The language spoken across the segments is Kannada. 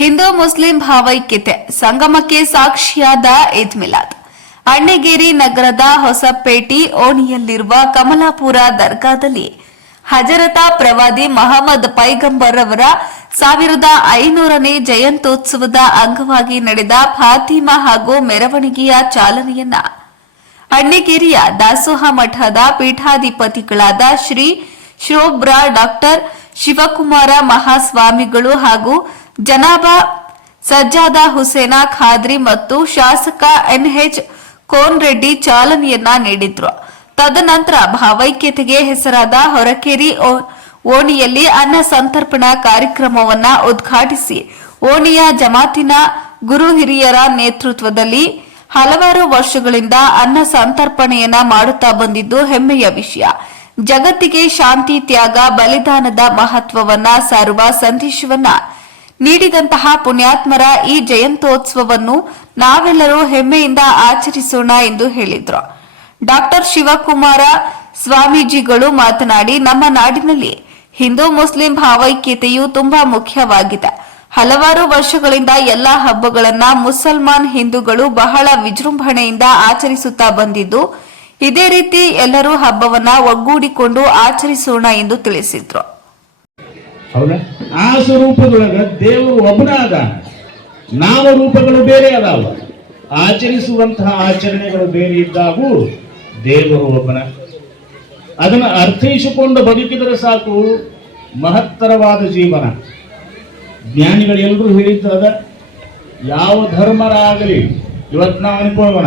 ಹಿಂದೂ ಮುಸ್ಲಿಂ ಭಾವೈಕ್ಯತೆ, ಸಂಗಮಕ್ಕೆ ಸಾಕ್ಷಿಯಾದ ಈದ್ ಮಿಲಾದ್. ಅಣ್ಣಗೇರಿ ನಗರದ ಹೊಸಪೇಟಿ ಓಣಿಯಲ್ಲಿರುವ ಕಮಲಾಪುರ ದರ್ಗಾದಲ್ಲಿ ಹಜರತ ಪ್ರವಾದಿ ಮಹಮ್ಮದ್ ಪೈಗಂಬರ್ ಅವರ ಸಾವಿರದ ಐನೂರನೇ ಜಯಂತ್ಯೋತ್ಸವದ ಅಂಗವಾಗಿ ನಡೆದ ಫಾತಿಮಾ ಹಾಗೂ ಮೆರವಣಿಗೆಯ ಚಾಲನೆಯನ್ನ ಅಣ್ಣಗೇರಿಯ ದಾಸೋಹ ಮಠದ ಪೀಠಾಧಿಪತಿಗಳಾದ ಶ್ರೀ ಶೋಬ್ರಾ ಡಾಕ್ಟರ್ ಶಿವಕುಮಾರ ಮಹಾಸ್ವಾಮಿಗಳು ಹಾಗೂ ಜನಾಬಾ ಸಜ್ಜಾದ ಹುಸೇನ ಖಾದ್ರಿ ಮತ್ತು ಶಾಸಕ ಎನ್ಎಚ್ ಕೋನ್ರೆಡ್ಡಿ ಚಾಲನೆಯನ್ನ ನೀಡಿದ್ರು. ತದನಂತರ ಭಾವೈಕ್ಯತೆಗೆ ಹೆಸರಾದ ಹೊರಕೇರಿ ಓಣಿಯಲ್ಲಿ ಅನ್ನ ಸಂತರ್ಪಣಾ ಕಾರ್ಯಕ್ರಮವನ್ನ ಉದ್ಘಾಟಿಸಿ ಓಣಿಯ ಜಮಾತಿನ ಗುರು ಹಿರಿಯರ ನೇತೃತ್ವದಲ್ಲಿ ಹಲವಾರು ವರ್ಷಗಳಿಂದ ಅನ್ನ ಸಂತರ್ಪಣೆಯನ್ನ ಮಾಡುತ್ತಾ ಬಂದಿದ್ದು ಹೆಮ್ಮೆಯ ವಿಷಯ. ಜಗತ್ತಿಗೆ ಶಾಂತಿ ತ್ಯಾಗ, ಬಲಿದಾನದ ಮಹತ್ವವನ್ನ ಸಾರುವ ಸಂದೇಶವನ್ನ ನೀಡಿದಂತಹ ಪುಣ್ಯಾತ್ಮರ ಈ ಜಯಂತ್ಯೋತ್ಸವವನ್ನು ನಾವೆಲ್ಲರೂ ಹೆಮ್ಮೆಯಿಂದ ಆಚರಿಸೋಣ ಎಂದು ಹೇಳಿದ್ರು. ಡಾಕ್ಟರ್ ಶಿವಕುಮಾರ ಸ್ವಾಮೀಜಿಗಳು ಮಾತನಾಡಿ, ನಮ್ಮ ನಾಡಿನಲ್ಲಿ ಹಿಂದೂ ಮುಸ್ಲಿಂ ಭಾವೈಕ್ಯತೆಯು ತುಂಬಾ ಮುಖ್ಯವಾಗಿದೆ. ಹಲವಾರು ವರ್ಷಗಳಿಂದ ಎಲ್ಲಾ ಹಬ್ಬಗಳನ್ನ ಮುಸಲ್ಮಾನ್ ಹಿಂದೂಗಳು ಬಹಳ ವಿಜೃಂಭಣೆಯಿಂದ ಆಚರಿಸುತ್ತಾ ಬಂದಿದ್ದು, ಇದೇ ರೀತಿ ಎಲ್ಲರೂ ಹಬ್ಬವನ್ನ ಒಗ್ಗೂಡಿಕೊಂಡು ಆಚರಿಸೋಣ ಎಂದು ತಿಳಿಸಿದ್ರು. ಆ ಸ್ವರೂಪದೊಳಗ ದೇವರು ಒಬ್ಬನಾದ. ನಾಮ ರೂಪಗಳು ಬೇರೆ ಅದಾವ. ಆಚರಿಸುವಂತಹ ಆಚರಣೆಗಳು ಬೇರೆ ಇದ್ದಾಗೂ ದೇವರು ಒಬ್ಬನ. ಅದನ್ನು ಅರ್ಥೈಸಿಕೊಂಡು ಬದುಕಿದರೆ ಸಾಕು ಮಹತ್ತರವಾದ ಜೀವನ. ಜ್ಞಾನಿಗಳು ಎಲ್ಲರೂ ಹೇಳಿದ್ದದ, ಯಾವ ಧರ್ಮರಾಗಲಿ ಇವತ್ತು ನಾವು ಅನ್ಕೊಳ್ಳೋಣ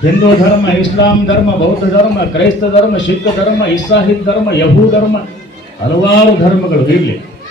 ಹಿಂದೂ ಧರ್ಮ, ಇಸ್ಲಾಂ ಧರ್ಮ, ಬೌದ್ಧ ಧರ್ಮ, ಕ್ರೈಸ್ತ ಧರ್ಮ, ಸಿಖ್ ಧರ್ಮ ಇಸ್ಲಾಹಿದ್ ಧರ್ಮ, ಯಹೂ ಧರ್ಮ, ಹಲವಾರು ಧರ್ಮಗಳು ಇರಲಿ.